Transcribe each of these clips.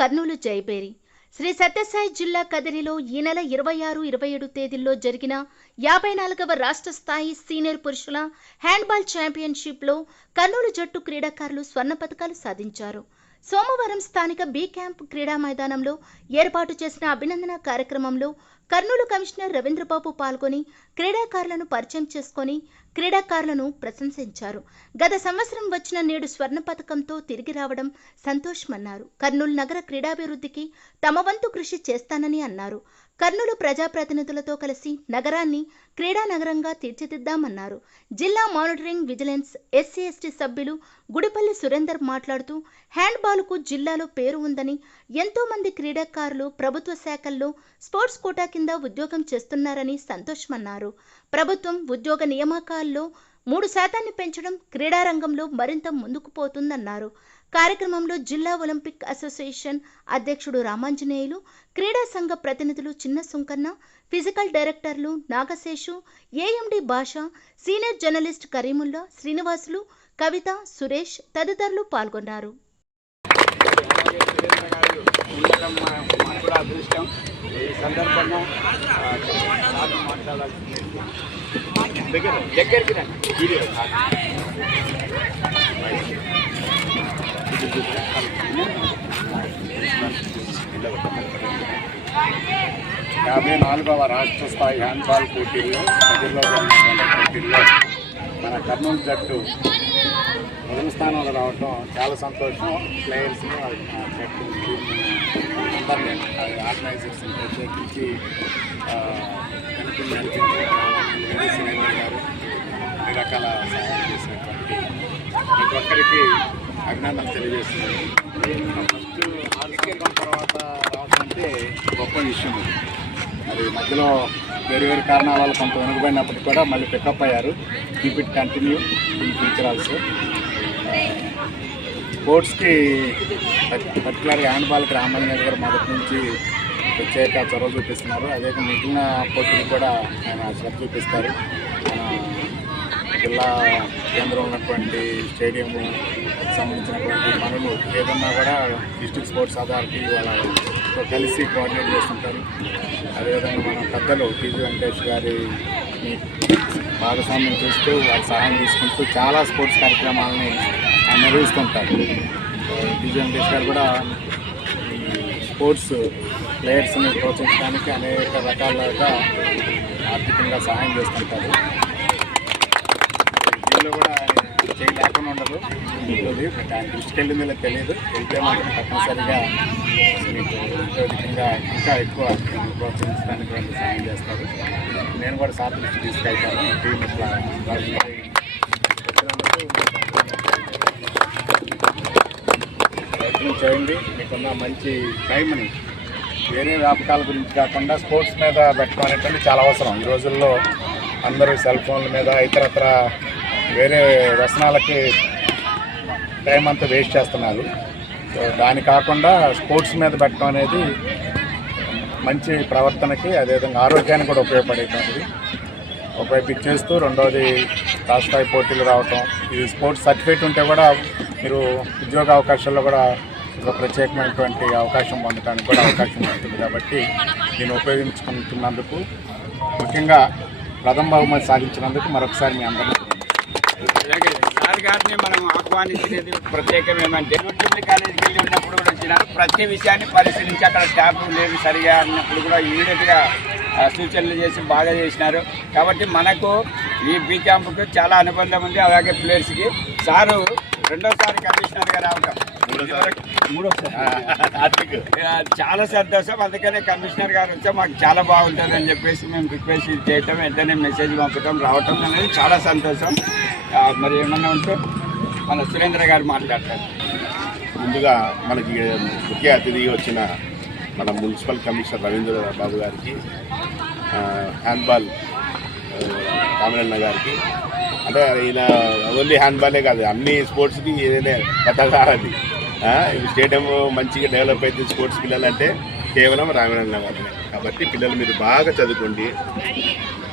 కర్నూలు జయపేరి. శ్రీ సత్యసాయి జిల్లా కదిరిలో ఈ నెల ఇరవై ఆరు ఇరవై ఏడు తేదీల్లో జరిగిన యాభై నాలుగవ రాష్ట్ర స్థాయి సీనియర్ పురుషుల హ్యాండ్బాల్ ఛాంపియన్షిప్లో కర్నూలు జట్టు క్రీడాకారులు స్వర్ణ పథకాలు సాధించారు. సోమవారం స్థానిక బీ క్యాంప్ క్రీడా మైదానంలో ఏర్పాటు చేసిన అభినందన కార్యక్రమంలో కర్నూలు కమిషనర్ రవీంద్రబాబు పాల్గొని క్రీడాకారులను పరిచయం చేసుకొని క్రీడాకారులను ప్రశంసించారు. గత సంవత్సరం వచ్చిన నేడు స్వర్ణ పథకంతో తిరిగి రావడం సంతోషమన్నారు. కర్నూలు నగర క్రీడాభివృద్ధికి తమ వంతు కృషి చేస్తానని అన్నారు. కర్నూలు ప్రజాప్రతినిధులతో కలిసి నగరాన్ని క్రీడా నగరంగా తీర్చిదిద్దామన్నారు. జిల్లా మానిటరింగ్ విజిలెన్స్ ఎస్సీ ఎస్టీ సభ్యులు గుడిపల్లి సురేందర్ మాట్లాడుతూ హ్యాండ్బాల్కు జిల్లాలో పేరు ఉందని ఎంతో మంది క్రీడాకారులు ప్రభుత్వ శాఖల్లో స్పోర్ట్స్ కోటా కింద ఉద్యోగం చేస్తున్నారని సంతోషమన్నారు. ప్రభుత్వం ఉద్యోగ నియామకాల్లో మూడు శాతాన్ని పెంచడం క్రీడారంగంలో మరింత ముందుకు పోతుందన్నారు. కార్యక్రమంలో జిల్లా ఒలింపిక్ అసోసియేషన్ అధ్యక్షుడు రామాంజనేయులు క్రీడా సంఘ ప్రతినిధులు చిన్న సుంకన్న ఫిజికల్ డైరెక్టర్లు Nagaseshu AMD Basha senior journalist Karimulla Srinivasulu Kavitha Suresh తదితరులు పాల్గొన్నారు. ఉండడం మా- కూడా అదృష్టం ఈ సందర్భంగా దగ్గర దగ్గరికి రండి. వీడియో యాభై నాలుగవ రాష్ట్ర స్థాయి హ్యాండ్బాల్ పోటీల్లో ప్రజల్లో పోటీల్లో మన కర్నూలు జట్టు మొదటి స్థానంలో రావటం చాలా సంతోషం. ప్లేయర్స్ని జట్టు అందరినీ ఆర్గనైజర్స్ని ప్రత్యేకించి ఆ, నడిపించి సురేంద్ర రకాల సహాయం చేసినటువంటి ప్రతి ఒక్కరికి అభినందన తెలియజేస్తున్నాను ఫస్ట్ తర్వాత రావడం అంటే గొప్ప విషయం మరి మధ్యలో వేరు వేరు కారణాల వల్ల కొంత వెనుకబడినప్పటికీ కూడా మళ్ళీ పికప్ అయ్యారు. Keep it continue in future also స్పోర్ట్స్కి పర్టికులర్గా హ్యాండ్బాల్కి రామాంజనేయ గారు మొదటి నుంచి ప్రత్యేక చొరవ చూపిస్తున్నారు. అదే మిగిలిన పోటీలు కూడా ఆయన శ్రద్ధ చూపిస్తారు. జిల్లా కేంద్రం ఉన్నటువంటి స్టేడియం సంబంధించినటువంటి పనులు ఏదన్నా కూడా డిస్ట్రిక్ట్ స్పోర్ట్స్ అథారిటీ వాళ్ళతో కలిసి కోఆర్డినేట్ చేస్తుంటారు. అదేవిధంగా మన పెద్దలు టీజీ వెంకటేష్ గారి భాగస్వామ్యం చేస్తూ వారి సహాయం తీసుకుంటూ చాలా స్పోర్ట్స్ కార్యక్రమాలని నిర్వహిస్తుంటారు. టీజీ వెంకటేష్ గారు కూడా ఈ స్పోర్ట్స్ ప్లేయర్స్ని ప్రోత్సహించడానికి అనేక రకాలుగా ఆర్థికంగా సహాయం చేస్తుంటారు. దీనిలో కూడా చేయి లేకుండా ఉండదు. ఉంటుంది. బట్ ఆయన దృష్టికి వెళ్ళింది లేదో తెలియదు. వెళ్తే మాత్రం తప్పనిసరిగా మీకు అత్యధికంగా ఇంకా ఎక్కువ ప్రోత్సహించడానికి వాళ్ళు సాయం చేస్తారు. నేను కూడా సార్ దృష్టి తీసుకెళ్తాను. టీం ఇట్లా ప్రయత్నం చేయండి. మీకున్న మంచి టైంని వేరే వ్యాపకాల గురించి కాకుండా స్పోర్ట్స్ మీద పెట్టడం అనేటువంటి చాలా అవసరం. ఈ రోజుల్లో అందరూ సెల్ ఫోన్ల మీద ఇతరత్ర వేరే వ్యసనాలకి టైం అంతా వేస్ట్ చేస్తున్నారు. దాని కాకుండా స్పోర్ట్స్ మీద పెట్టడం అనేది మంచి ప్రవర్తనకి అదేవిధంగా ఆరోగ్యానికి కూడా ఉపయోగపడేటువంటిది. ఒకవైపు ఇచ్చేస్తూ చేస్తూ రెండవది రాష్ట్రాయి పోటీలు రావటం. ఇది స్పోర్ట్స్ సర్టిఫికేట్ ఉంటే కూడా మీరు ఉద్యోగ అవకాశాల్లో కూడా ఒక ప్రత్యేకమైనటువంటి అవకాశం పొందడానికి కూడా అవకాశం ఉంటుంది. కాబట్టి దీన్ని ఉపయోగించుకుంటున్నందుకు ముఖ్యంగా ప్రథమ బహుమతి సాధించినందుకు మరొకసారి మీ అందరినీ సార్ గారిని మనం ఆహ్వానించినది ప్రత్యేకం ఏమంటే యూట్యూబ్ కాలేజీకి వెళ్ళి ఉన్నప్పుడు కూడా వచ్చినారు ప్రతి విషయాన్ని పరిశీలించి అక్కడ స్టాఫ్ లేదు సరిగా అన్నప్పుడు కూడా ఇమీడియట్గా సూచనలు చేసి బాగా చేసినారు. కాబట్టి మనకు ఈ బీ క్యాంపుకు చాలా అనుబంధం ఉంది. అలాగే ప్లేయర్స్కి సారు రెండోసారి కమిషనర్గా రావటం ఆ, చాలా సంతోషం. అందుకనే కమిషనర్ గారు వచ్చా మాకు చాలా బాగుంటుంది అని చెప్పేసి మేము రిక్వెస్ట్ చేయటం వెంటనే మెసేజ్ పంపటం రావటం అనేది చాలా సంతోషం. మరి ఏమన్నా ఉంటే మన సురేంద్ర గారు మాట్లాడతారు. ముందుగా మనకి ముఖ్య అతిథి వచ్చిన మన మున్సిపల్ కమిషనర్ రవీంద్ర బాబు గారికి హ్యాండ్బాల్ ఆ, గారికి. అంటే ఈయన ఓన్లీ హ్యాండ్బాలే కాదు అన్ని స్పోర్ట్స్కి ఏదైనా కథగారది స్టేడియం మంచిగా డెవలప్ అయితే స్పోర్ట్స్ పిల్లలంటే కేవలం రామరన్న గారినే కాబట్టి పిల్లలు మీరు బాగా చదువుకోండి.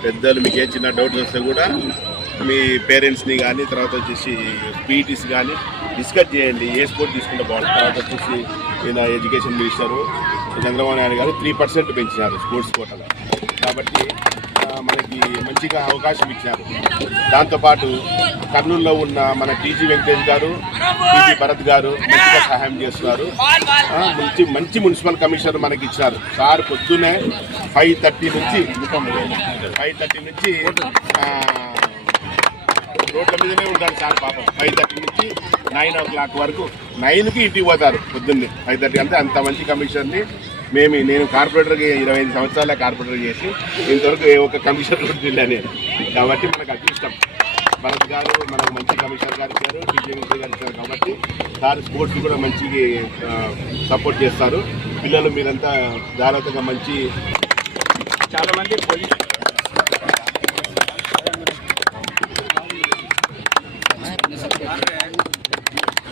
పెద్దలు మీకు ఏ చిన్న డౌట్స్ వస్తే కూడా మీ పేరెంట్స్ని కానీ తర్వాత వచ్చేసి పీటీస్ కానీ డిస్కస్ చేయండి. ఏ స్పోర్ట్ తీసుకుంటే బాగుంటుంది? తర్వాత వచ్చేసి ఈయన ఎడ్యుకేషన్ మినిస్టరు చంద్రబాబు నాయుడు గారు త్రీ పర్సెంట్ పెంచినారు స్పోర్ట్స్ కోటలో. కాబట్టి మనకి మంచిగా అవకాశం ఇచ్చారు దాంతోపాటు కర్నూలులో ఉన్న మన టీజీ వెంకటేష్ గారు టీజీ భరత్ గారు మంచిగా సహాయం చేస్తున్నారు. మంచి మంచి మున్సిపల్ కమిషనర్ మనకి ఇచ్చినారు. సార్ పొద్దున్నే ఫైవ్ థర్టీ నుంచి ఫైవ్ థర్టీ నుంచి రోడ్ల మీదనే ఉంటాడు సార్ పాపం. ఫైవ్ థర్టీ నుంచి నైన్ ఓ క్లాక్ వరకు నైన్కి ఇంటికి పోతారు పొద్దున్నే. ఫైవ్ థర్టీ అంటే అంత మంచి కమిషన్ని మేము నేను కార్పొరేటర్కి ఇరవై ఐదు సంవత్సరాల కార్పొరేటర్ చేసి ఇంతవరకు ఏ ఒక్క కమిషనర్ కూడా నేను. కాబట్టి మనకు అదృష్టం. భరత్ గారు మనకు మంచి కమిషనర్ గారు ఇచ్చారు టీజీ వెంకయ్య గారు ఇచ్చారు కాబట్టి సార్ స్పోర్ట్స్ కూడా మంచి సపోర్ట్ చేస్తారు. పిల్లలు మీరంతా జాగ్రత్తగా మంచి చాలా మంది పోలీసు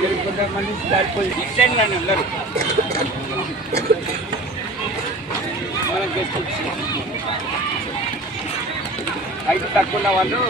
కొంతమంది దాటిపోయి ఇచ్చేయండి అని అందరూ మనం గెస్ట్ హైట్ తక్కువ ఉన్న వాళ్ళు